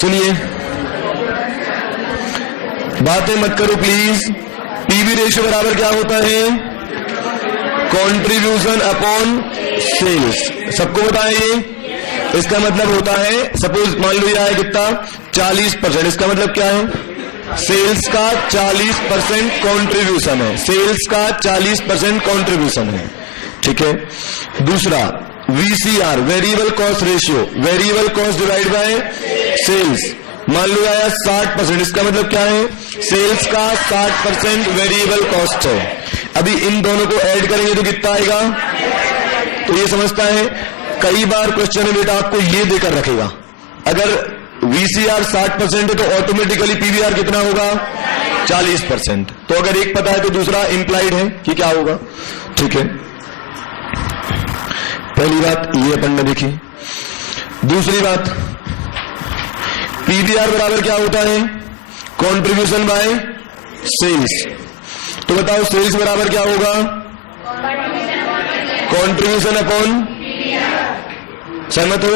सुनिए, बातें मत करो प्लीज। पीवी रेशियो बराबर क्या होता है? Contribution upon sales. सबको बताएं ये। इसका मतलब होता है, सपोज मान लो यह है कितना, 40%। इसका मतलब क्या है? सेल्स का 40% कंट्रीब्यूशन है। सेल्स का 40% कंट्रीब्यूशन है, ठीक है। दूसरा VCR, variable cost ratio, variable cost divide by sales. मान लो आया 60%। इसका मतलब क्या है? सेल्स का 60% वेरिएबल कॉस्ट है। अभी इन दोनों को ऐड करेंगे तो कितना आएगा? तो ये समझता है, कई बार क्वेश्चन में बेटा आपको ये देकर रखेगा, अगर VCR 60% है तो ऑटोमेटिकली PVR कितना होगा? 40%। तो अगर एक पता है तो दूसरा इंप्लाइड है कि क्या होगा, ठीक है। पहली बात ये अपन ने देखी। दूसरी बात, PVR बराबर क्या होता है? Contribution by sales. तो बताओ सेल्स बराबर क्या होगा? कंट्रीब्यूशन अपॉन, सहमत हो?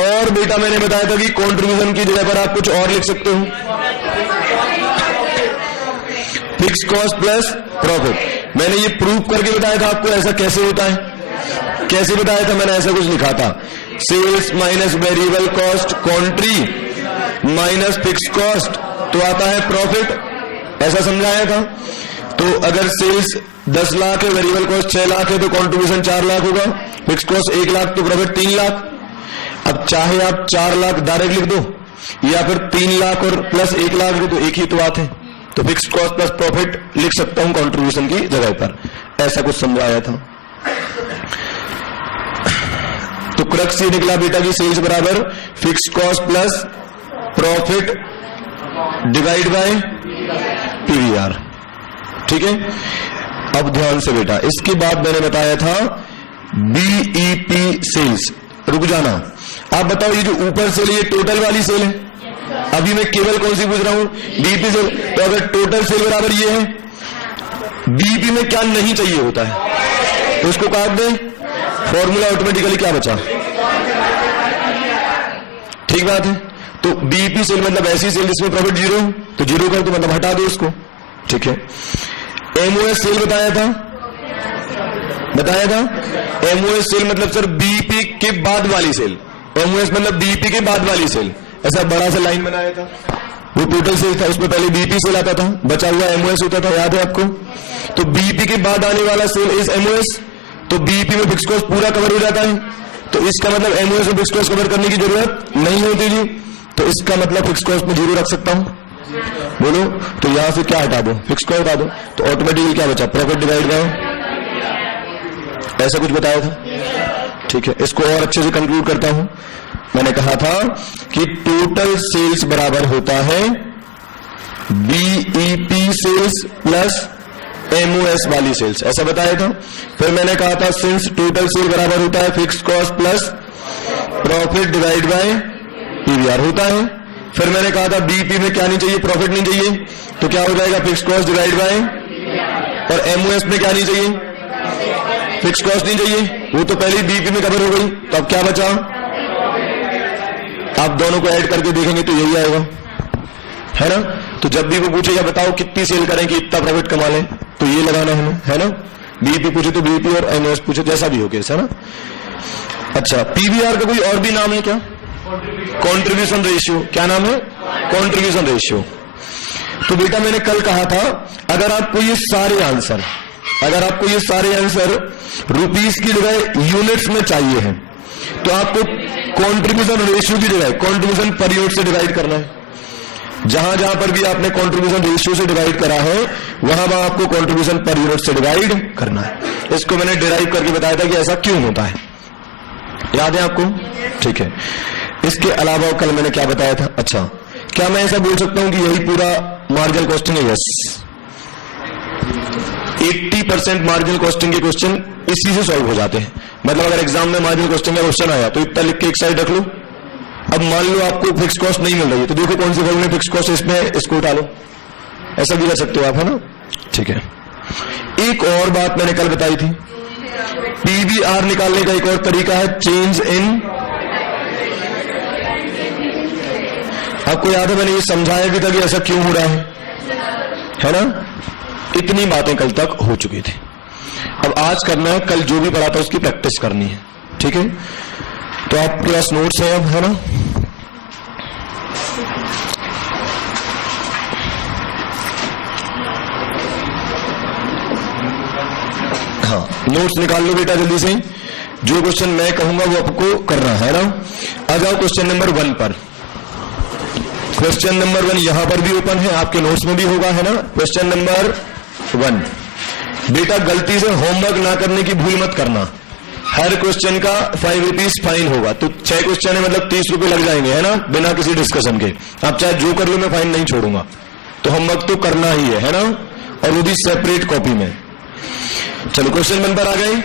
और बेटा मैंने बताया था कि कंट्रीब्यूशन की जगह पर आप कुछ और लिख सकते हो, फिक्स कॉस्ट प्लस प्रॉफिट। मैंने ये प्रूव करके बताया था आपको ऐसा कैसे होता है। कैसे बताया था? मैंने ऐसा कुछ लिखा था, sales minus variable cost country minus fix cost तो आता है प्रॉफिट, ऐसा समझाया था। तो अगर सेल्स 10 लाख है, वेरिएबल कॉस्ट 6 लाख है तो कंट्रीब्यूशन 4 लाख होगा, फिक्स कॉस्ट 1 लाख तो प्रॉफिट 3 लाख। अब चाहे आप 4 लाख डायरेक्ट लिख दो या फिर 3 लाख और प्लस 1 लाख लिख दो, एक ही तो बात है। तो फिक्स कॉस्ट प्लस प्रॉफिट लिख सकता हूं कंट्रीब्यूशन की जगह पर, ऐसा कुछ समझाया था। तो क्रक्स ये निकला बेटा कि सेल्स बराबर fix cost plus profit divide bye PVR, ठीक है। अब ध्यान से बेटा, इसके बाद मैंने बताया था BEP सेल्स। रुक जाना, आप बताओ ये जो ऊपर सेल, ये टोटल वाली सेल है। अभी मैं केवल कौन सी पूछ रहा हूं? BEP sale. तो अगर टोटल सेल बराबर ये है, BEP में क्या नहीं चाहिए होता है तो उसको काट दे, फॉर्मूला ऑटोमेटिकली क्या बचा? ठीक बात है। तो BEP सेल मतलब ऐसी सेल जिसमें प्रॉफिट 0, तो 0 कर तो मतलब हटा दो उसको, ठीक है। MOS सेल बताया था MOS सेल मतलब सर BEP के बाद वाली सेल। MOS मतलब BEP के बाद वाली सेल, ऐसा बड़ा सा लाइन बनाया था। वो टोटल सेल था, उसमें पहले BEP सेल आता था, बचा हुआ MOS होता था, याद है आपको? तो BEP के बाद आने वाला सेल इज MOS। तो BEP में फिक्स कॉस्ट पूरा कवर हो जाता है, तो इसका मतलब MOS में फिक्स कॉस्ट कवर करने की जरूरत नहीं होती जी। तो इसका मतलब फिक्स कॉस्ट में 0 रख सकता हूं, बोलो। तो यहां से क्या हटा दो? फिक्स कॉस्ट हटा दो, तो ऑटोमेटिकली क्या बचा? प्रॉफिट डिवाइड बाय, ऐसा कुछ बताया था, ठीक है। इसको और अच्छे से कंक्लूड करता हूं। मैंने कहा था कि टोटल सेल्स बराबर होता है BEP सेल्स प्लस MOS वाली सेल्स, ऐसा बताया था। फिर मैंने कहा था सिंस टोटल सेल बराबर होता है fix cost plus profit divide bye PVR होता है। फिर मैंने कहा था BEP में क्या नहीं चाहिए? प्रॉफिट नहीं चाहिए, तो क्या हो जाएगा? Fix cost divide bye. और MOS में क्या नहीं चाहिए? फिक्स कॉस्ट नहीं चाहिए, वो तो पहले ही BEP में कवर हो गई। तो अब क्या बचा? आप दोनों को ऐड करके देखेंगे तो यही आएगा, है ना। तो जब भी वो पूछेगा बताओ कितनी सेल करें कि इतना प्रॉफिट कमा लें, तो ये लगाना है, है ना। BEP पूछे तो BEP और MOS पूछे जैसा भी हो केस, है ना। अच्छा, PVR का कोई और भी नाम है क्या? Contribution ratio. क्या नाम है? Contribution ratio. तो बेटा मैंने कल कहा था, अगर आपको ये सारे आंसर रुपीस की जगह यूनिट्स में चाहिए है, तो आपको कंट्रीब्यूशन रेशियो की जगह कंट्रीब्यूशन पर यूनिट से डिवाइड करना है। जहां जहां पर भी आपने कंट्रीब्यूशन रेशियो से डिवाइड करा है, वहां आपको कंट्रीब्यूशन पर यूनिट से डिवाइड करना है। इसको मैंने डिराइव करके बताया था कि ऐसा क्यों होता है, याद है आपको? ठीक है। इसके अलावा कल मैंने क्या बताया था? अच्छा, क्या मैं ऐसा बोल सकता हूं कि यही पूरा मार्जिनल कॉस्टिंग है? यस, 80% मार्जिनल कॉस्टिंग के क्वेश्चन इसी से सॉल्व हो जाते हैं। मतलब अगर एग्जाम में मार्जिनल कॉस्टिंग का क्वेश्चन आया तो इतना लिख के एक साइड रख लो। अब मान लो आपको फिक्स कॉस्ट नहीं मिल रही है, तो देखो कौन सी फॉर्मूले फिक्स कॉस्ट इसमें, इसको उठा लो। ऐसा भी कर सकते हो आप, है ना। ठीक है। एक और बात मैंने कल बताई थी, PVR निकालने का एक और तरीका है चेंज इन आपको याद है मैंने ये समझाया भी था कि ऐसा क्यों हो रहा है ना? इतनी बातें कल तक हो चुकी थी। अब आज करना है, कल जो भी पढ़ा था उसकी प्रैक्टिस करनी है, ठीक है? तो आपके पास नोट्स है अब, है ना? हाँ, नोट्स निकाल लो बेटा जल्दी से। जो क्वेश्चन मैं कहूंगा वो आपको करना है ना। आ जाओ क्वेश्चन नंबर 1 पर। क्वेश्चन नंबर 1 यहां पर भी ओपन है, आपके नोट्स में भी होगा, है ना? क्वेश्चन नंबर 1, बेटा गलती से होमवर्क ना करने की भूल मत करना। हर क्वेश्चन का 5 रुपीज फाइन होगा, तो 6 क्वेश्चन है मतलब 30 रुपए लग जाएंगे, है ना? बिना किसी डिस्कशन के। आप चाहे जो कर लो, मैं फाइन नहीं छोड़ूंगा। तो होमवर्क तो करना ही है ना? और वो भी सेपरेट कॉपी में। चलो क्वेश्चन 1 पर आ गए।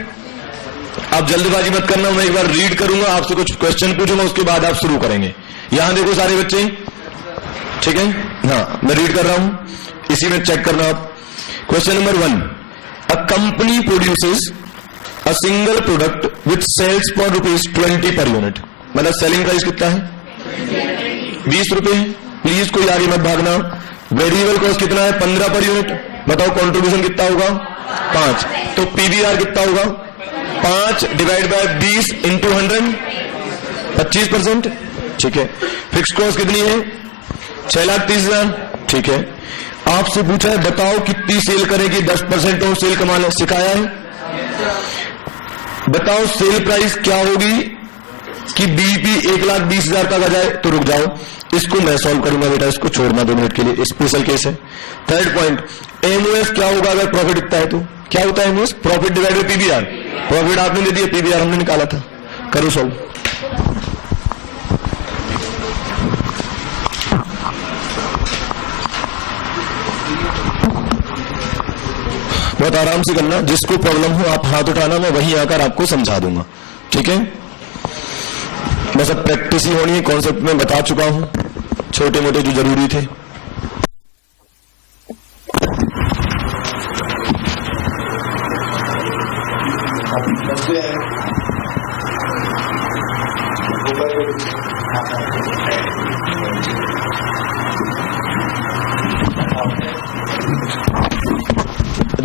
आप जल्दबाजी मत करना, मैं एक बार रीड करूंगा, आपसे कुछ क्वेश्चन पूछूंगा, उसके बाद आप शुरू करेंगे। यहां देखो सारे बच्चे, ठीक है? हाँ, मैं रीड कर रहा हूं, इसी में चेक करना आप। Question number 1, a company produces a single product with sales for ₹20 per unit. मतलब सेलिंग प्राइस कितना है? 20 रुपए। प्लीज कोई आगे मत भागना। वेरिएबल कॉस्ट कितना है? 15 पर यूनिट। बताओ कॉन्ट्रीब्यूशन कितना होगा? 5। तो पीवीआर कितना होगा? 5 डिवाइड बाय 20 इंटू 100, 25%, ठीक है? फिक्स कॉस्ट कितनी है? 6,30,000, ठीक है? आपसे पूछा है बताओ कितनी सेल करेगी 10% और सेल कमाना सिखाया है। बताओ सेल प्राइस क्या होगी कि बीपी 1,20,000 तक आ जाए। तो रुक जाओ, इसको मैं सॉल्व करूंगा बेटा, इसको छोड़ना 2 मिनट के लिए, स्पेशल केस है। थर्ड पॉइंट, एमओएस क्या होगा अगर प्रॉफिट इतना है तो? क्या होता है MOS? Profit divide by PVR. Profit आपने दे दिया, पीवीआर हमने निकाला था। करो सॉल्व। बहुत आराम से करना, जिसको प्रॉब्लम हो आप हाथ उठाना, मैं वहीं आकर आपको समझा दूंगा, ठीक है? बस अब प्रैक्टिस ही होनी है। कॉन्सेप्ट में बता चुका हूं, छोटे मोटे जो जरूरी थे।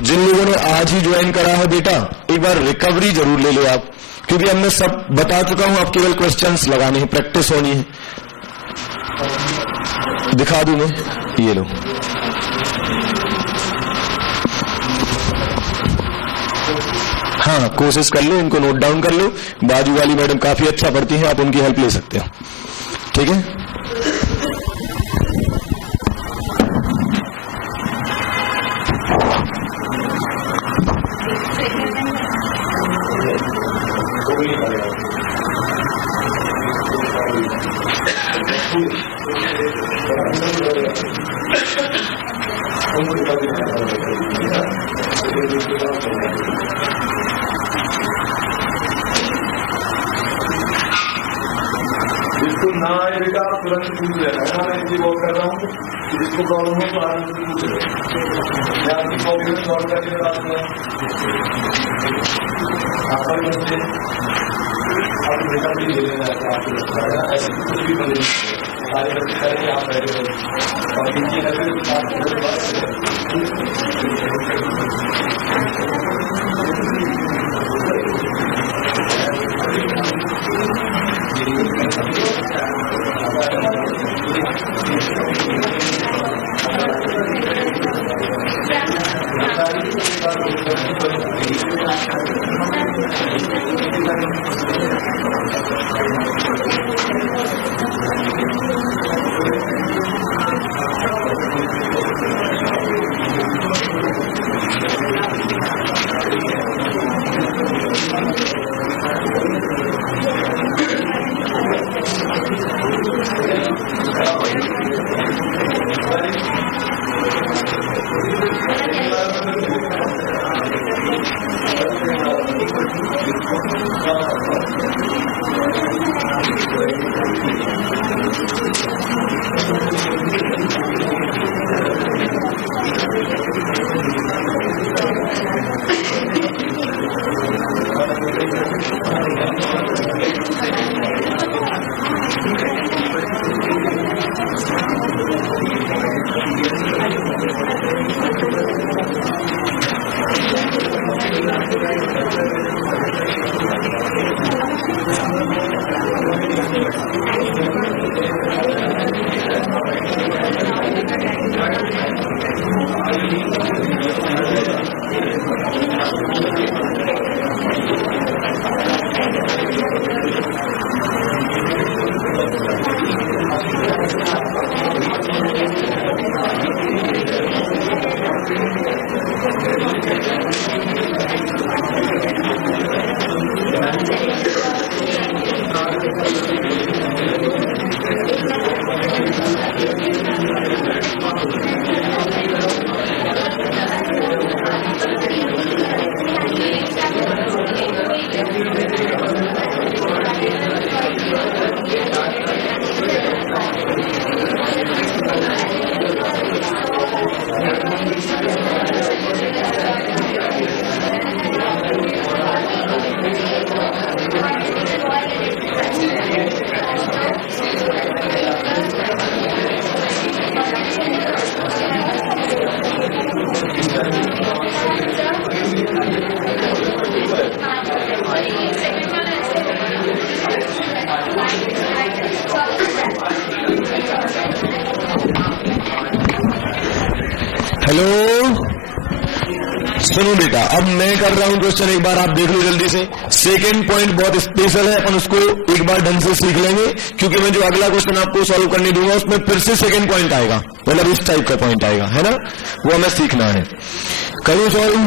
जिन लोगों ने आज ही ज्वाइन करा है बेटा, एक बार रिकवरी जरूर ले लो आप, क्योंकि अब मैं सब बता चुका हूं। आप केवल क्वेश्चंस लगाने हैं, प्रैक्टिस होनी है। दिखा दूं मैं, ये लो। हाँ, कोशिश कर लो, इनको नोट डाउन कर लो। बाजू वाली मैडम काफी अच्छा पढ़ती हैं, आप उनकी हेल्प ले सकते हो, ठीक है? जिसको ना आए बेटा आप तुरंत पूछ लेना है ना। मैं इसलिए बात कर रहा हूँ, जिसको प्रॉब्लम हो तो आराम से पूछ लेना। मैं आपकी प्रॉब्लम सॉल्व करके बताऊंगा। आप बच्चे आप बेटा भी ले लेना है, आपको लगता है ना ऐसे कुछ भी बने सारे बच्चे करेंगे, आप बैठे हो और इनकी हेलो, सुनो बेटा, अब मैं कर रहा हूं क्वेश्चन, एक बार आप देख लो जल्दी से। सेकंड पॉइंट बहुत स्पेशल है, अपन उसको एक बार ढंग से सीख लेंगे, क्योंकि मैं जो अगला क्वेश्चन आपको सॉल्व करने दूंगा उसमें फिर से सेकंड पॉइंट आएगा, मतलब इस टाइप का पॉइंट आएगा, है ना, वो हमें सीखना है। करूं सॉल्व?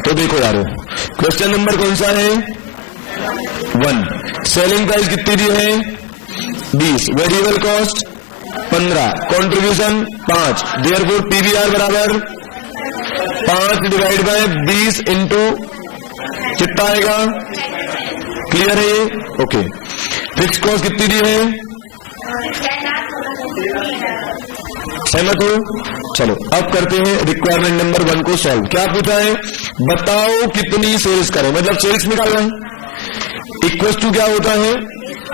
तो देखो यारो, क्वेश्चन नंबर कौन सा है? 1। सेलिंग प्राइस कितनी दी है? 20। Variable cost 15, contribution 5, therefore PVR बराबर 5 डिवाइड बाय 20 इंटू कितना आएगा? क्लियर है ये? ओके। फिक्स कॉस्ट कितनी दी है? सहमत हो? चलो अब करते हैं रिक्वायरमेंट नंबर 1 को सॉल्व। क्या पूछा है? बताओ कितनी सेल्स करें, मतलब सेल्स निकालना है। इक्वल टू क्या होता है?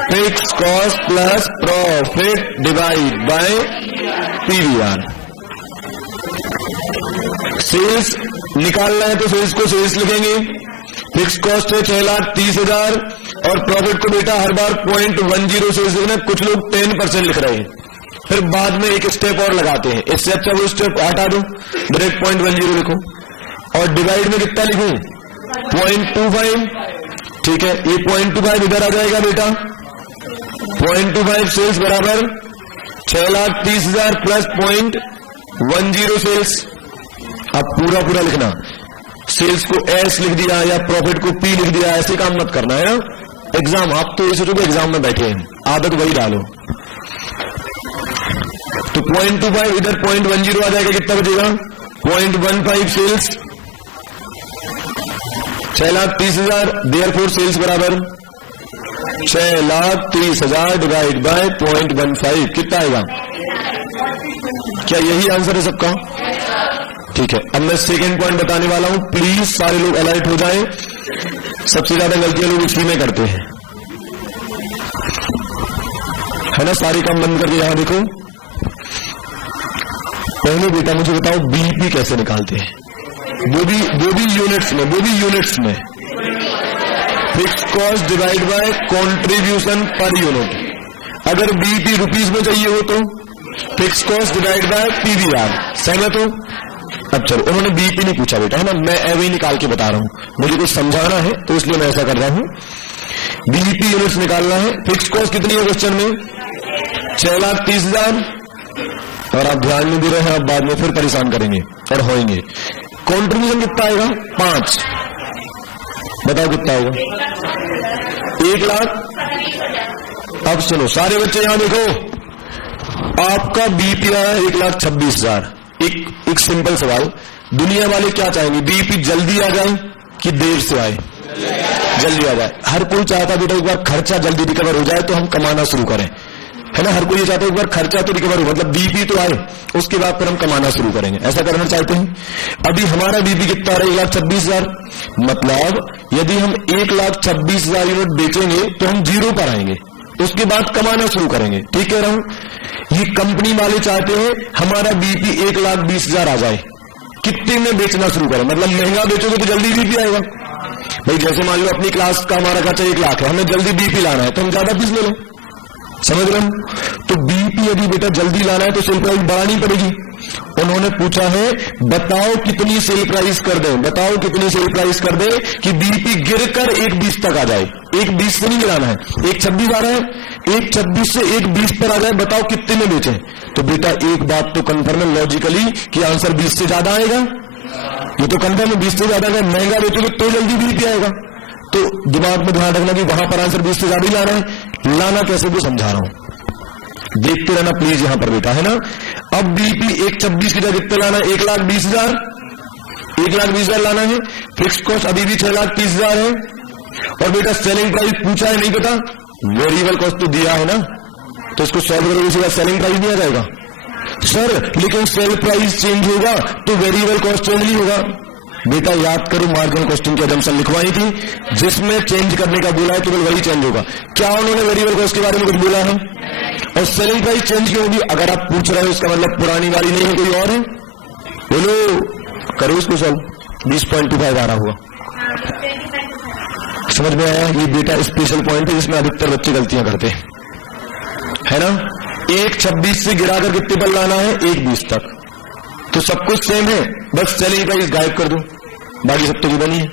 Fix cost plus profit divide by PVR. Sales निकालना है तो सेल्स को सेल्स लिखेंगे। फिक्स कॉस्ट है 6,30,000 और प्रॉफिट को बेटा हर बार 0.10 सेल्स लिखना। कुछ लोग 10% लिख रहे हैं, फिर बाद में एक स्टेप और लगाते हैं, इससे अच्छा वो स्टेप हटा दो, डायरेक्ट 0.10 लिखो। और डिवाइड में कितना लिखूं? 0.25। ठीक है, ये 0.25 इधर आ जाएगा बेटा। 0.25 सेल्स बराबर 6,30,000 प्लस 0.10 सेल्स। अब पूरा पूरा लिखना, सेल्स को एस लिख दिया या प्रॉफिट को पी लिख दिया, ऐसे काम मत करना है ना। एग्जाम, आप तो ये सोचोगे एग्जाम में बैठे हैं, आदत वही डालो। तो 0.25 इधर 0.10 आ जाएगा, कितना बचेगा? 0.15 सेल्स 6,30,000, देयरफॉर सेल्स बराबर 6,30,000 डिवाइड बाय 0.15 कितना आएगा? क्या यही आंसर है सबका? ठीक है, अब मैं सेकंड पॉइंट बताने वाला हूं, प्लीज सारे लोग अलर्ट हो जाएं। सबसे ज्यादा गलतियां लोग इसी में करते हैं, है ना। सारे काम बंद करके यहां देखो। पहले बेटा मुझे बताओ बीईपी कैसे निकालते हैं? वो भी यूनिट्स में fix cost divide by contribution per unit. अगर बीईपी रुपीस में चाहिए हो तो fix cost divide by PVR. सहमत हो? अब चलो, उन्होंने बीईपी नहीं पूछा बेटा, है ना, मैं एवं ही निकाल के बता रहा हूं, मुझे कुछ समझाना है तो इसलिए मैं ऐसा कर रहा हूं। बीईपी यूनिट्स निकालना है। फिक्स कॉस्ट कितनी है क्वेश्चन में? 6,30,000। और आप ध्यान में दे रहे हैं, आप बाद में फिर परेशान करेंगे और होएंगे। कंट्रीब्यूशन कितना आएगा? 5। बताओ कितना होगा? 1 लाख। अब सुनो सारे बच्चे यहां देखो, आपका बीईपी आया 1,26,000। एक सिंपल सवाल, दुनिया वाले क्या चाहेंगे? बीईपी जल्दी आ जाए कि देर से आए? जल्दी आ जाए। हर कोई चाहता बेटा एक बार खर्चा जल्दी रिकवर हो जाए तो हम कमाना शुरू करें, है ना। हर कोई ये चाहता है एक बार खर्चा तो रिकवर हो, मतलब बीपी तो आए, उसके बाद फिर हम कमाना शुरू करेंगे, ऐसा करना चाहते हैं। अभी हमारा बीपी कितना आ रहा है? 1,26,000। मतलब यदि हम 1,26,000 यूनिट बेचेंगे तो हम 0 पर आएंगे, उसके बाद कमाना शुरू करेंगे। ठीक कह रहा हूं। ये कंपनी वाले चाहते हैं हमारा बीपी 1,20,000 आ जाए। कितने में बेचना शुरू करें? मतलब महंगा बेचोगे तो जल्दी बीपी आएगा। भाई जैसे मान लो अपनी क्लास का हमारा खर्चा 1 लाख है, हमें जल्दी बीपी लाना है तो हम ज्यादा फीस ले लो। समझ रहे हो? तो बीपी यदि बेटा जल्दी लाना है तो सेल प्राइस बढ़ानी पड़ेगी। उन्होंने पूछा है बताओ कितनी सेल प्राइस कर दें, बताओ कितनी सेल प्राइस कर दें कि बीपी गिरकर 1,20 तक आ जाए। 1,20 से नहीं गिराना है, 1,26 आ रहा है, 1,26 से 1,20 पर आ जाए। बताओ कितने में बेचें? तो बेटा एक बात तो कंफर्म है लॉजिकली कि आंसर 20 से ज्यादा आएगा। ये तो कंफर्म है 20 से ज्यादा है। महंगा बेचोगे तो जल्दी बीपी आएगा। तो दिमाग में ध्यान रखना कि वहां पर आंसर 20 से ज्यादा ही लाना है। लाना कैसे वो समझा रहा हूं, देखते रहना प्लीज यहां पर बेटा, है ना। अब बीपी 1,26 की जगह कितने लाना है? 1,20,000। 1,20,000 लाना है। फिक्स कॉस्ट अभी भी 6,30,000 है। और बेटा सेलिंग प्राइस पूछा है नहीं बेटा, वेरिएबल कॉस्ट तो दिया है ना, तो इसको सॉल्व करोगे इसके बाद सेलिंग प्राइस नहीं आ जाएगा। सर लेकिन सेल प्राइस चेंज होगा तो वेरिएबल कॉस्ट चेंज नहीं होगा। बेटा याद करो मार्जिनल कॉस्टिंग की एजम्पशन लिखवाई थी, जिसमें चेंज करने का बोला है तो वही चेंज होगा। क्या उन्होंने वेरिएबल कॉस्ट के बारे में कुछ बोला है? और सेलिंग प्राइस चेंज क्यों होगी? अगर आप पूछ रहे हो इसका मतलब पुरानी वाली नहीं है, कोई और है? बोलो, करो इसको सॉल्व। 20.25 आ रहा हुआ, समझ में आया? ये बेटा स्पेशल पॉइंट है जिसमें अधिकतर बच्चे गलतियां करते हैं, है ना। 1,26 से गिराकर कितने पर लाना है? 1,20 तक। तो सब कुछ सेम है, बस सेलिंग प्राइस गायब कर दो, बाकी सब तो बनी है।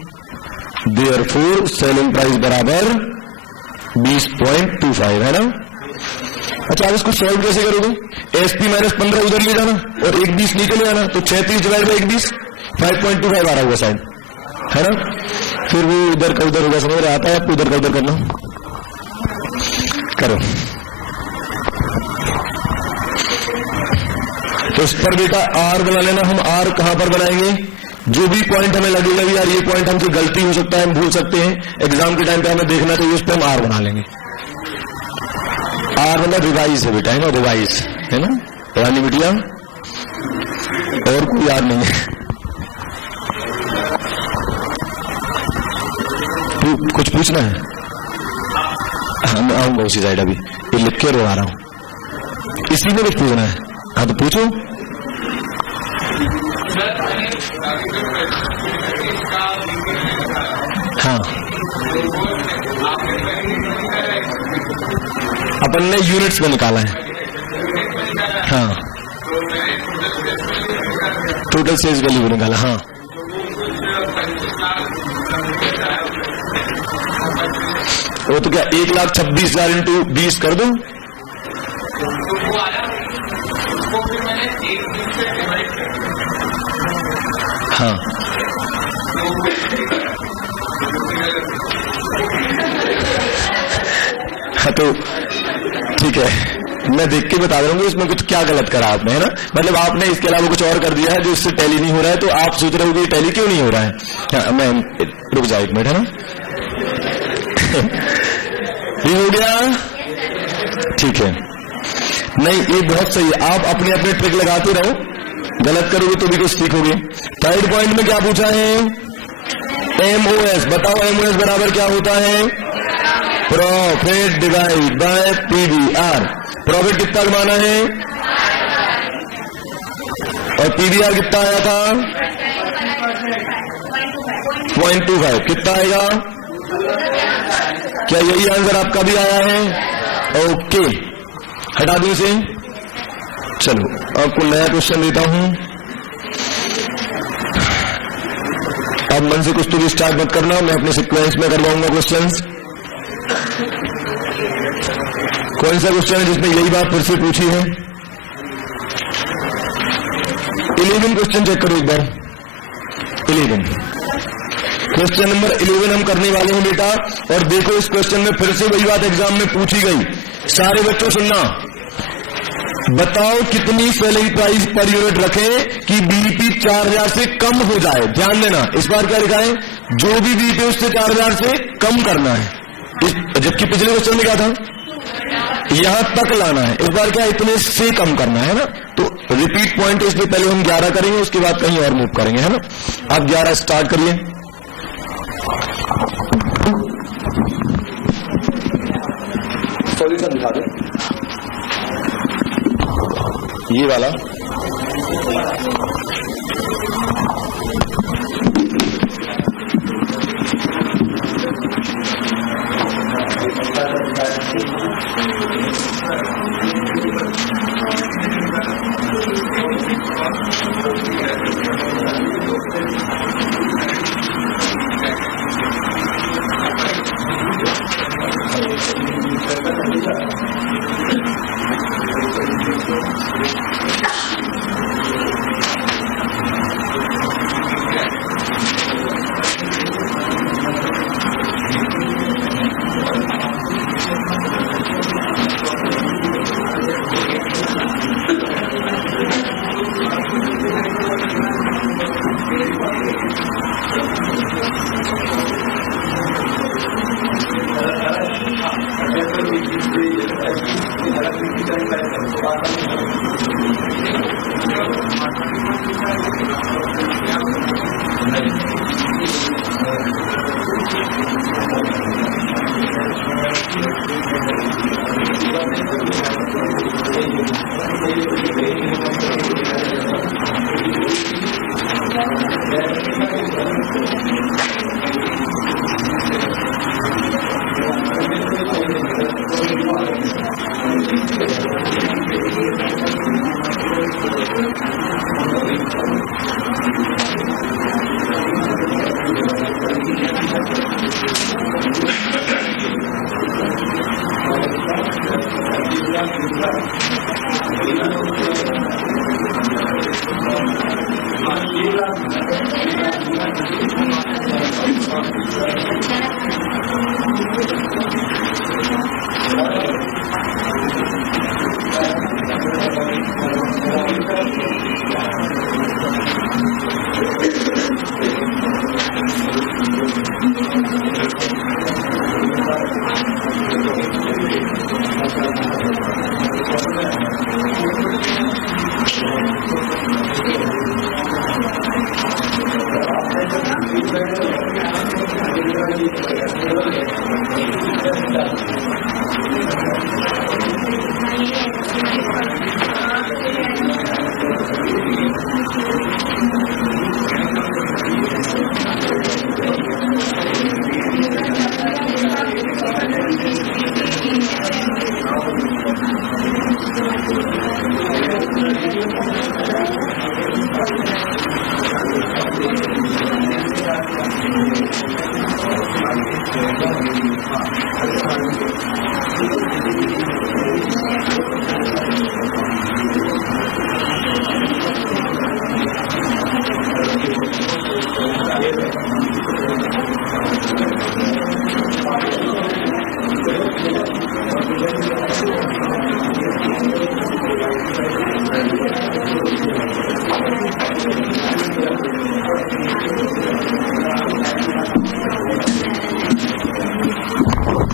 देयरफॉर सेलिंग प्राइस बराबर 20.25, है ना। अच्छा, आप इसको सॉल्व कैसे करोगे? एसपी -15 उधर ले जाना और 1,20 नीचे ले आना, तो 36 डिवाइड बाई 1,20 5.25 आ रहा होगा शायद, है ना। फिर वो उधर का उधर होगा, समझ रहे? आता है आपको उधर का उधर करना, करो। तो इस पर बेटा आर बना लेना। हम आर कहां पर बनाएंगे? जो भी पॉइंट हमें लगेगा यार ये पॉइंट हमसे गलती हो सकता है, हम भूल सकते हैं, एग्जाम के टाइम पे हमें देखना चाहिए, उस पर हम आर बना लेंगे। आर मतलब रिवाइज है बेटा, है ना, रिवाइज, है ना रानी बिटिया, और कोई याद नहीं है। कुछ पूछना है? मैं आऊंगा उसी साइड, अभी ये लिख के आ रहा हूं, इसी में कुछ पूछना है। हाँ तो पूछो। हाँ, अपन ने यूनिट्स में निकाला है। हाँ, टोटल सेल्स वैल्यू में निकाला। हाँ, वो तो क्या 1,26,000 इंटू 20 कर दो। हाँ, हाँ तो ठीक है, मैं देख के बता रहा हूँ इसमें कुछ क्या गलत करा आपने, है ना। मतलब आपने इसके अलावा कुछ और कर दिया है जो इससे टैली नहीं हो रहा है, तो आप सोच रहे हो कि टैली क्यों नहीं हो रहा है। हाँ, मैं रुक जाए 1 मिनट, है ना। ये हो गया, ठीक है। नहीं, ये बहुत सही है, आप अपने अपने ट्रिक लगाते रहो, गलत करोगे तो भी कुछ सीखोगे। थर्ड पॉइंट में क्या पूछा है? एमओएस। बताओ एमओएस बराबर क्या होता है? Profit divide by PVR. Profit कितना कमाना है और पीवीआर कितना आया था? 0.25। कितना आएगा? क्या यही आंसर आपका भी आया है? ओके, हटा दूं इसे। चलो आपको नया क्वेश्चन देता हूं। अब मन से कुछ तो स्टार्ट मत करना, मैं अपने सीक्वेंस में करवाऊंगा क्वेश्चंस। कौन सा क्वेश्चन है जिसमें यही बात फिर से पूछी है? 11 क्वेश्चन चेक करो एक बार। 11 क्वेश्चन नंबर 11 हम करने वाले हैं बेटा। और देखो इस क्वेश्चन में फिर से वही बात एग्जाम में पूछी गई। सारे बच्चों सुनना, बताओ कितनी सेलिंग प्राइस पर यूनिट रखें कि बीपी 4,000 से कम हो जाए। ध्यान देना, इस बार क्या लिखा है? जो भी बीपी उससे 4,000 से कम करना है, जबकि पिछले क्वेश्चन में क्या था? यहां तक लाना है। इस बार क्या? इतने से कम करना है ना। तो रिपीट पॉइंट है, इसलिए पहले हम 11 करेंगे, उसके बाद कहीं और मूव करेंगे, है ना। आप 11 स्टार्ट करिए। सॉल्यूशन दिखा दे, ये वाला।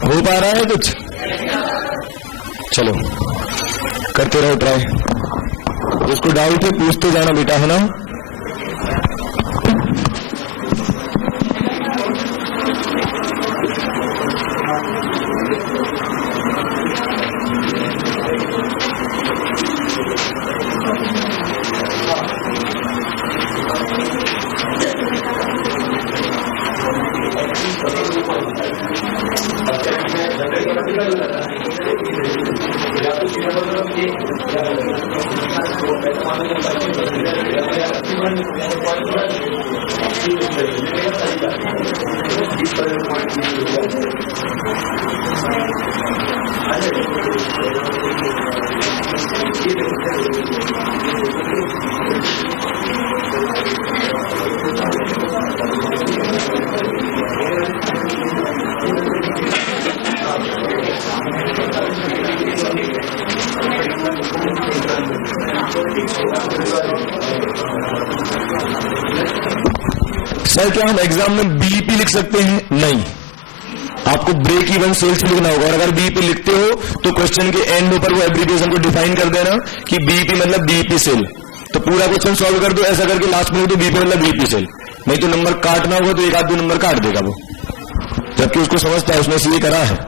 हो पा रहा है कुछ? चलो करते रहो ट्राई। उसको डाउट है पूछते जाना बेटा, है ना? सर क्या हम एग्जाम में बीईपी लिख सकते हैं? नहीं, आपको ब्रेक इवन सेल्स लिखना होगा। और अगर बीईपी लिखते हो तो क्वेश्चन के एंड ऊपर वो एब्रिविएशन को डिफाइन कर देना कि बीईपी मतलब बीईपी सेल, तो पूरा क्वेश्चन सॉल्व कर दो ऐसा करके लास्ट में तो बीईपी मतलब बीईपी सेल। नहीं तो नंबर काटना होगा तो एक आध दो नंबर काट देगा वो, जबकि उसको समझता है, उसने इसलिए करा है।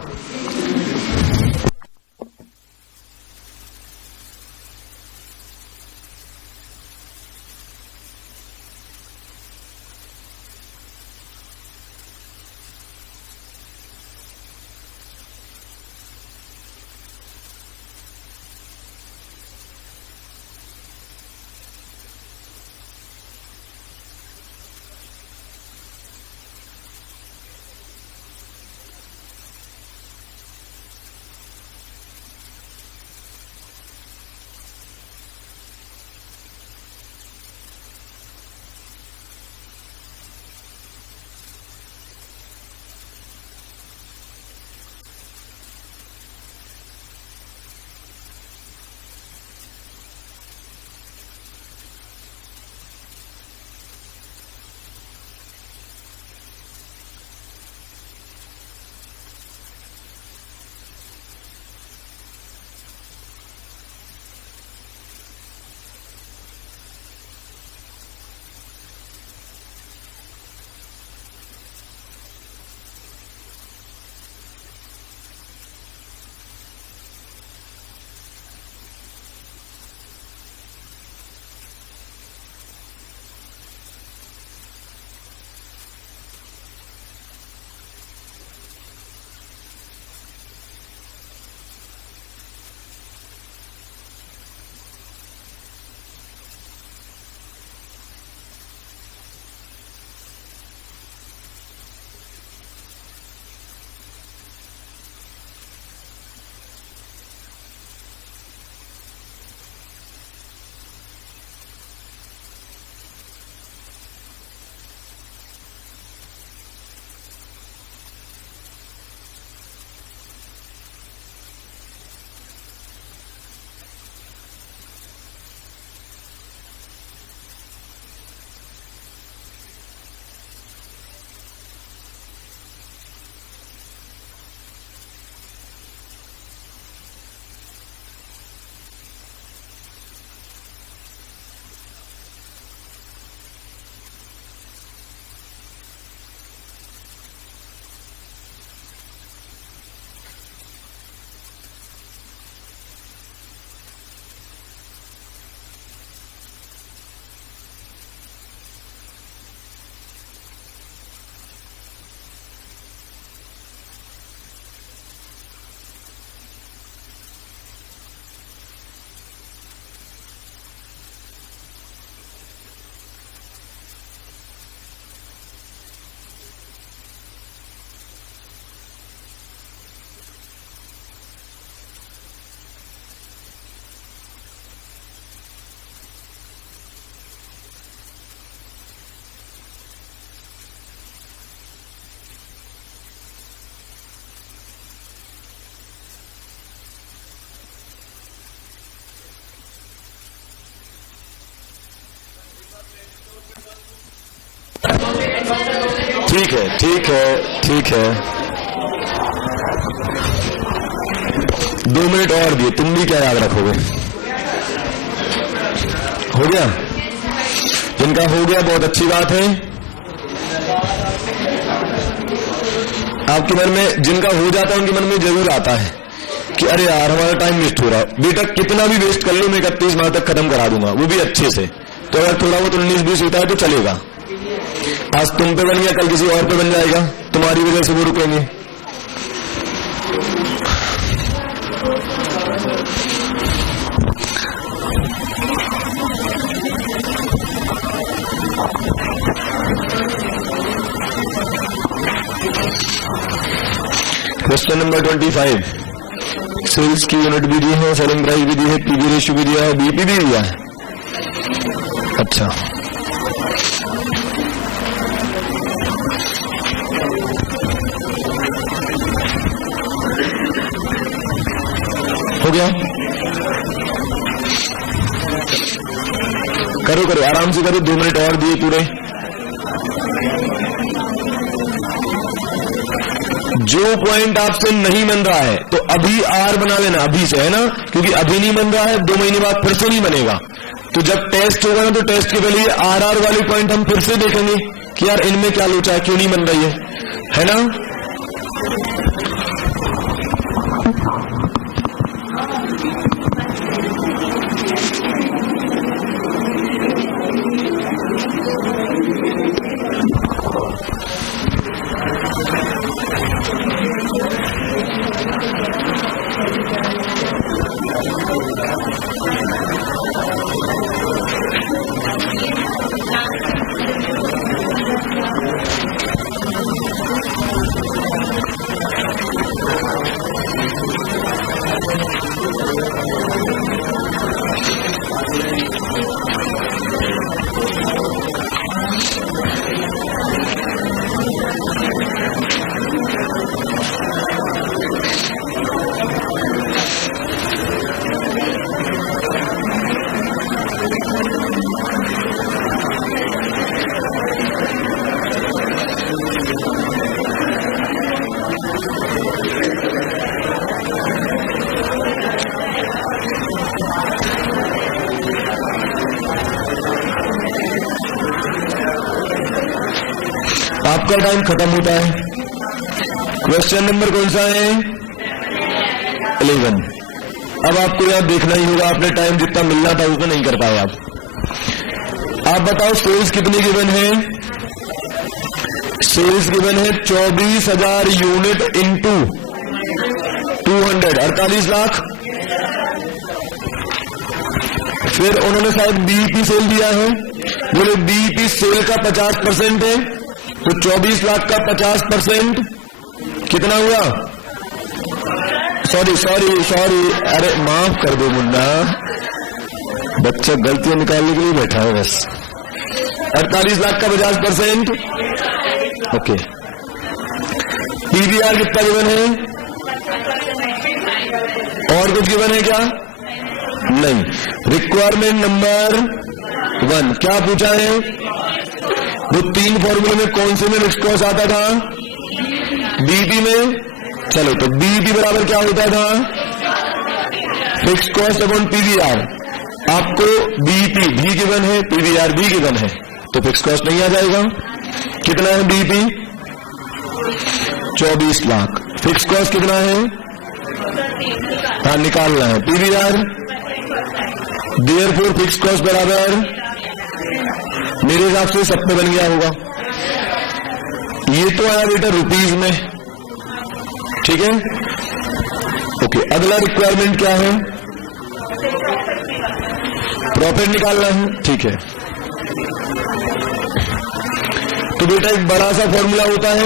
ठीक है ठीक है ठीक है, 2 मिनट और दिए, तुम भी क्या याद रखोगे? हो गया? जिनका हो गया बहुत अच्छी बात है। आपके मन में, जिनका हो जाता है उनके मन में जरूर आता है कि अरे यार हमारा टाइम वेस्ट हो रहा है। बेटा कितना भी वेस्ट कर लो, मैं 31 माह तक खत्म करा दूंगा, वो भी अच्छे से। तो अगर थोड़ा बहुत 19-20 होता है तो चलेगा। आज तुम पे बन गया, कल किसी और पे बन जाएगा, तुम्हारी वजह से वो रुकेंगे। क्वेश्चन नंबर 25, सेल्स की यूनिट भी दी है, सेलिंग प्राइस भी दी है, पीवी रेशियो भी दिया है, बीपी भी दिया है। अच्छा, हो गया? करो करो, आराम से करो, 2 मिनट और दिए पूरे। जो पॉइंट आपसे नहीं बन रहा है तो अभी आर बना लेना, अभी से, है ना, क्योंकि अभी नहीं बन रहा है, 2 महीने बाद फिर से नहीं बनेगा। तो जब टेस्ट होगा ना तो टेस्ट के पहले ये आर वाली पॉइंट हम फिर से देखेंगे कि यार इनमें क्या लोचा है, क्यों नहीं बन रही है ना। आपका टाइम खत्म होता है। क्वेश्चन नंबर कौन सा है? 11। अब आपको यार देखना ही होगा, आपने टाइम जितना मिलना था उतना नहीं कर पाए आप बताओ सेल्स कितनी गिवन है? सेल्स गिवन है 24,000 यूनिट इंटू 200, 48 लाख। फिर उन्होंने शायद बीईपी सेल दिया है, बोले बीईपी सेल का 50% है, तो 24 लाख का 50% कितना हुआ? सॉरी, अरे माफ कर दो मुन्ना, बच्चा गलतियां निकालने के लिए बैठा है बस। 48 लाख का 50%, ओके। पीवीआर कितना गिवन है? और कुछ गिवन है क्या? नहीं। रिक्वायरमेंट नंबर 1 क्या पूछा है? वो 3 फॉर्मूले में कौन से में फिक्स्ड कॉस्ट आता था? बीईपी में। चलो, तो बीईपी बराबर क्या होता था? Fixed cost upon PVR. आपको बीईपी भी गिवन है, पीवीआर भी गिवन है, तो फिक्स्ड कॉस्ट नहीं आ जाएगा। कितना है बीईपी? 24 लाख। फिक्स्ड कॉस्ट कितना है? हाँ, निकालना है। पीवीआर देयरफॉर फिक्स्ड कॉस्ट बराबर, मेरे हिसाब से सब पे बन गया होगा। ये तो आया बेटा रुपीज में, ठीक है, ओके। अगला रिक्वायरमेंट क्या है? प्रॉफिट निकालना है, ठीक है। तो बेटा एक बड़ा सा फॉर्मूला होता है,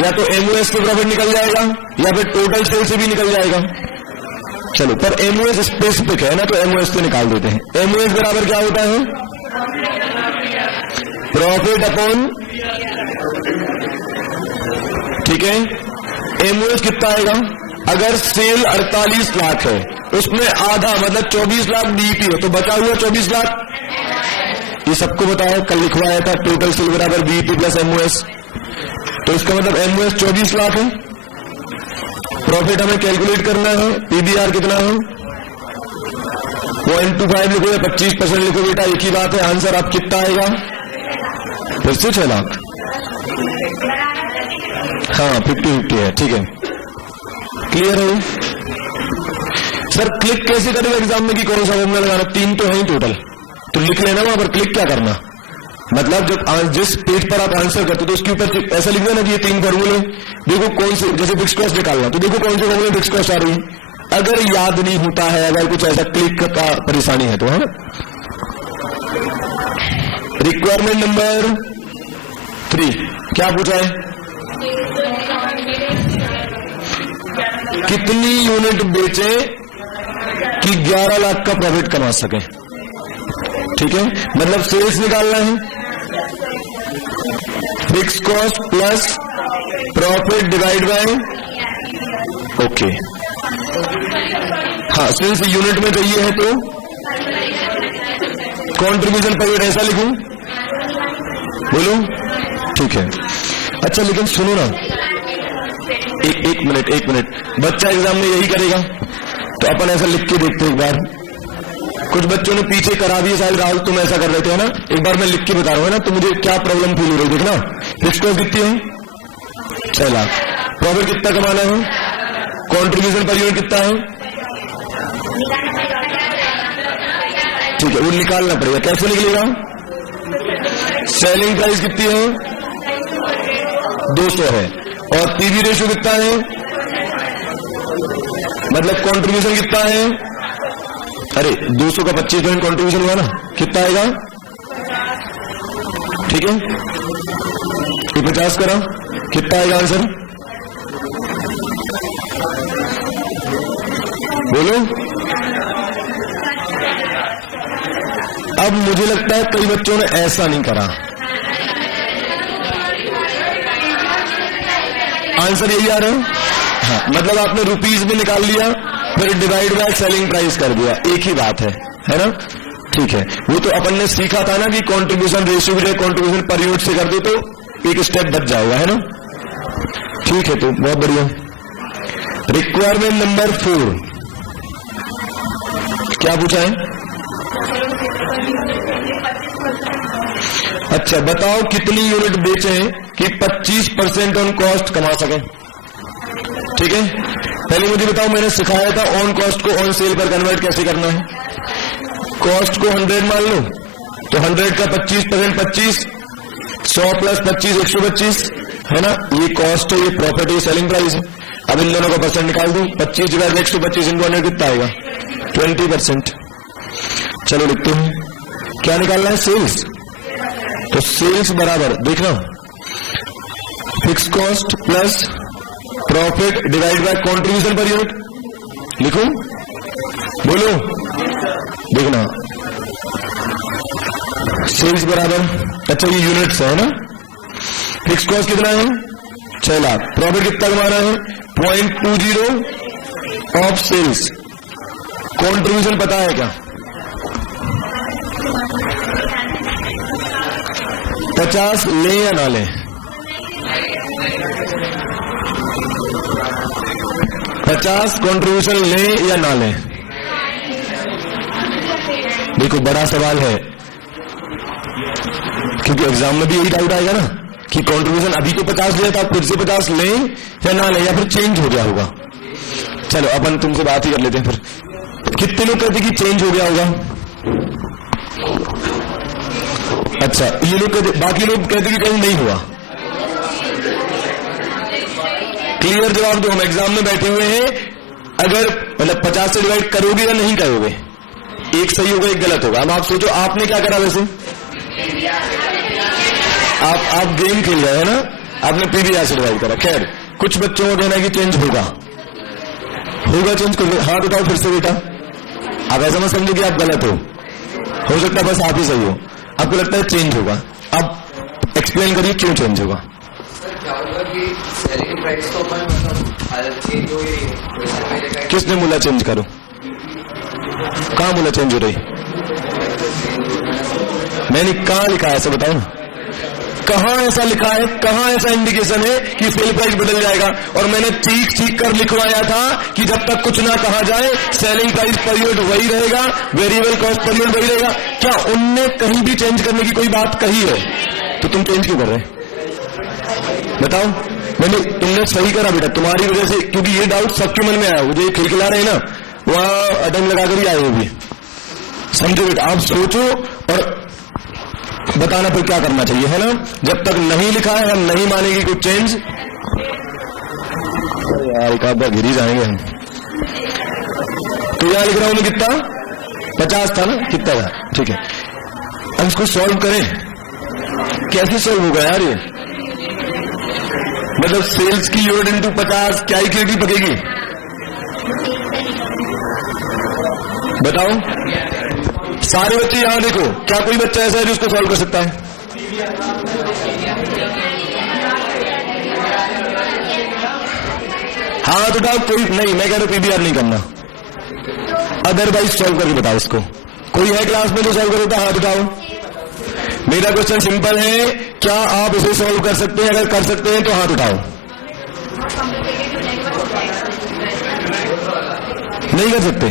या तो एमओएस पे प्रॉफिट निकल जाएगा या फिर टोटल सेल से भी निकल जाएगा। चलो, पर एमओएस स्पेसिफिक है ना, तो एमओएस से निकाल देते हैं। एमओएस बराबर क्या होता है? प्रॉफिट अपॉन, ठीक है। एमओएस कितना आएगा? अगर सेल 48 लाख है, उसमें आधा मतलब 24 लाख बीईपी हो, तो बचा हुआ 24 लाख। ये सबको बताओ, कल लिखवाया था टोटल सेल बराबर बीईपी प्लस एमओएस। तो इसका मतलब एमओएस 24 लाख है। प्रॉफिट हमें कैलकुलेट करना है, पीबीआर कितना है 0.25 लिखो या 25% लिखो बेटा, एक ही बात है। आंसर आप कितना आएगा, फिर से 6 लाख। हाँ 50-50 है, ठीक है, क्लियर है। सर क्लिक कैसे करेगा एग्जाम में कि कौन सा फॉर्मूला लगाना, 3 तो है ही टोटल, तो लिख लेना वहां पर क्लिक क्या करना, मतलब जब जिस पेज पर आप आंसर करते हो तो उसके ऊपर ऐसा लिख देना कि ये 3 फॉर्मूले, देखो कौन से, जैसे फिक्स कॉस्ट निकालना तो देखो कौन से फॉर्मूले फिक्स कॉस्ट आ रही है। अगर याद नहीं होता है, अगर कुछ ऐसा क्लिक का परेशानी है तो, है ना। रिक्वायरमेंट नंबर 3 क्या पूछा है, कितनी यूनिट बेचे कि 11 लाख का प्रॉफिट कमा सके, ठीक है, मतलब सेल्स निकालना है, fix cost plus profit divide bye, okay, हाँ सिंस यूनिट में चाहिए है तो कंट्रीब्यूशन पर यूनिट ऐसा लिखूं, बोलो, ठीक है। अच्छा लेकिन सुनो ना, एक मिनट, बच्चा एग्जाम में यही करेगा तो अपन ऐसा लिख के देखते एक बार। कुछ बच्चों ने पीछे करा दिए, शायद राहुल तुम ऐसा कर रहे थे ना, एक बार मैं लिख के बता रहा हूं ना, तो मुझे क्या प्रॉब्लम फील हो रही है देखना। फिक्स कॉस्ट कितनी है 6 लाख, प्रॉफिट कितना कमाना है, कंट्रीब्यूशन पर यूनिट कितना है, ठीक है, वो निकालना पड़ेगा, कैसे निकलेगा, सेलिंग प्राइस कितनी है 200 है, और पीवी रेशियो कितना है, मतलब कंट्रीब्यूशन कितना है, अरे 200 का 25% कंट्रीब्यूशन हुआ ना, कितना आएगा, ठीक है, ये 50 करा, कितना आएगा आंसर, बोलो। अब मुझे लगता है कई बच्चों ने ऐसा नहीं करा, आंसर यही आ रहा है, हाँ, मतलब आपने रुपीज में निकाल लिया, फिर डिवाइड बाय सेलिंग प्राइस कर दिया, एक ही बात है ना, ठीक है। वो तो अपन ने सीखा था ना कि कंट्रीब्यूशन रेशियो की कंट्रीब्यूशन पर यूनिट से कर दो तो एक स्टेप बच जाएगा, है ना, ठीक है, तो बहुत बढ़िया। रिक्वायरमेंट नंबर 4 क्या पूछा है, अच्छा बताओ कितनी यूनिट बेचे कि 25% ऑन कॉस्ट कमा सके, ठीक है। पहले मुझे बताओ, मैंने सिखाया था ऑन कॉस्ट को ऑन सेल पर कन्वर्ट कैसे करना है। कॉस्ट को 100 मान लो तो 100 का 25% 25, 100 प्लस 25 125, है ना, ये कॉस्ट है, ये प्रॉफिट है, ये सेलिंग प्राइस है। अब इन दोनों का परसेंट निकाल दो, 25 डिवाइड 125 इंटू 100 कितना आएगा 20%। चलो लिखते हैं, क्या निकालना है, सेल्स, तो सेल्स बराबर देखना fix cost plus profit divide by contribution per unit, लिखो, बोलो, देखना सेल्स बराबर, अच्छा ये यूनिट्स है ना, फिक्स कॉस्ट कितना है 6 लाख, प्रॉफिट कितना कमाना है 0.20 ऑफ सेल्स, कंट्रीब्यूशन पता है क्या 50 ले या ना ले, 50 कंट्रीब्यूशन ले या ना ले, देखो बड़ा सवाल है, क्योंकि एग्जाम में भी यही डाउट आएगा ना कि कंट्रीब्यूशन अभी तो 50 दिया था, फिर से 50 ले या ना ले, या फिर चेंज हो गया होगा। चलो अपन तुमसे बात ही कर लेते हैं फिर, कितने लोग कहते कि चेंज हो गया होगा, अच्छा ये लोग कहते, बाकी लोग कहते कि कहीं नहीं हुआ। क्लियर जवाब दो, हम एग्जाम में बैठे हुए हैं, अगर मतलब 50 से डिवाइड करोगे या नहीं करोगे, एक सही होगा एक गलत होगा। अब आप सोचो आपने क्या करा, वैसे आप गेम खेल रहे हैं ना, आपने पीवीआर से डिवाइड करा। खैर कुछ बच्चों को कहना है कि चेंज होगा चेंज कर, हाँ बताओ फिर से बेटा, आप ऐसा मत समझो कि आप गलत हो सकता है बस आप ही सही हो, आपको लगता है चेंज होगा। अब एक्सप्लेन करिए क्यों चेंज होगा। किसने बोला चेंज करो, कहां बोला चेंज हो रही, मैंने कहां लिखा है ऐसा बताओ ना। कहां ऐसा लिखा है, कहां ऐसा इंडिकेशन है कि सेल प्राइस बदल जाएगा? और मैंने चीख कर लिखवाया था कि जब तक कुछ ना कहा जाए सेलिंग प्राइस पर यूनिट वही रहेगा, वेरिएबल कॉस्ट पर यूनिट वही रहेगा। क्या उनने कहीं भी चेंज करने की कोई बात कही है? तो तुम चेंज क्यों कर रहे? बताओ। मैंने तुमने सही करा बेटा, तुम्हारी वजह से, क्योंकि ये डाउट सबके मन में आया। मुझे खिलखिला रहे ना, वहां अटैम लगाकर ही आए हो भी। समझो बेटा, आप सोचो और बताना फिर क्या करना चाहिए, है ना। जब तक नहीं लिखा है हम नहीं मानेंगे कुछ चेंज। यार एक आध बार गिरी जाएंगे हम। तो यहां लिख रहा हूं मैं कितना, 50 था ना, कितना था, ठीक है। अब इसको सॉल्व करें, कैसे सॉल्व होगा यार ये? मतलब सेल्स की यूनिट इंटू 50, क्या इक्विटी पकेगी? बताओ सारे बच्चे यहां देखो, क्या कोई बच्चा ऐसा है जो उसको सॉल्व कर सकता है? हाँ तो डाउट कोई नहीं, मैं कह रहा हूं पीबीआर नहीं करना, अदरवाइज सॉल्व करके बताओ इसको। कोई है क्लास में जो सॉल्व कर देता? हाथ उठाओ। मेरा क्वेश्चन सिंपल है, क्या आप इसे सॉल्व कर सकते हैं? अगर कर सकते हैं तो हाथ उठाओ। नहीं कर सकते?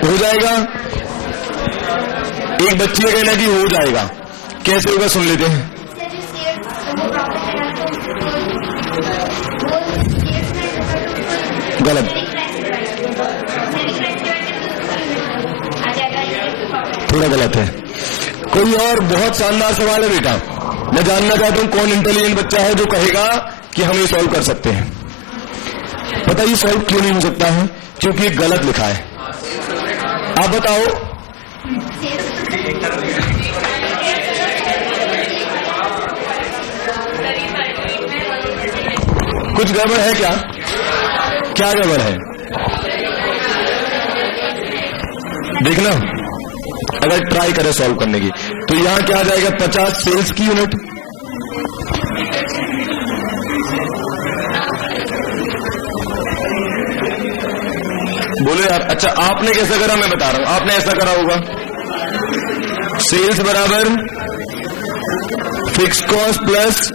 हो जाएगा। एक बच्ची का कहना कि हो जाएगा, कैसे होगा सुन लेते हैं। गलत, थोड़ा गलत है। कोई और बहुत शानदार सवाल है बेटा, मैं जानना चाहता हूं कौन इंटेलिजेंट बच्चा है जो कहेगा कि हम ये सॉल्व कर सकते हैं। पता ये सॉल्व क्यों नहीं हो सकता है? क्योंकि ये गलत लिखा है। आप बताओ। कुछ गड़बड़ है क्या? क्या गड़बड़ है? देखना, अगर ट्राई करें सॉल्व करने की तो यहां क्या आ जाएगा? 50 सेल्स की यूनिट, बोलो यार। अच्छा आपने कैसा करा मैं बता रहा हूं, आपने ऐसा करा होगा, सेल्स बराबर फिक्स कॉस्ट प्लस,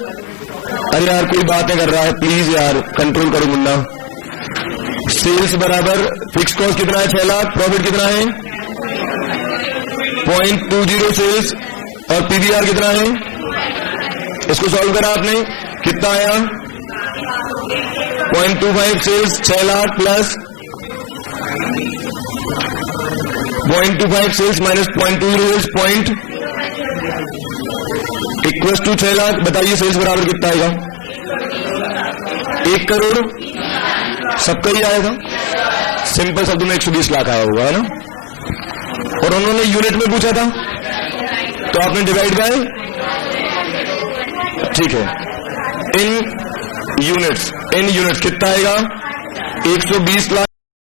अरे यार कोई बातें कर रहा है, प्लीज यार कंट्रोल करो मुन्ना। सेल्स बराबर फिक्स कॉस्ट कितना है? 6 लाख। प्रॉफिट कितना है? 0.20 सेल्स। और पीवीआर कितना है? इसको सॉल्व करा आपने, कितना आया? 0.25 sales, 6 lakh plus 0.25 sales minus 0.20 point equals to 6 lakh. बताइए सेल्स बराबर कितना आएगा? 1 करोड़। सबका ही आएगा, सिंपल शब्द में 120 लाख आया होगा, है ना। और उन्होंने यूनिट में पूछा था तो आपने डिवाइड बाय, ठीक है, इन यूनिट्स कितना आएगा? 120 लाख।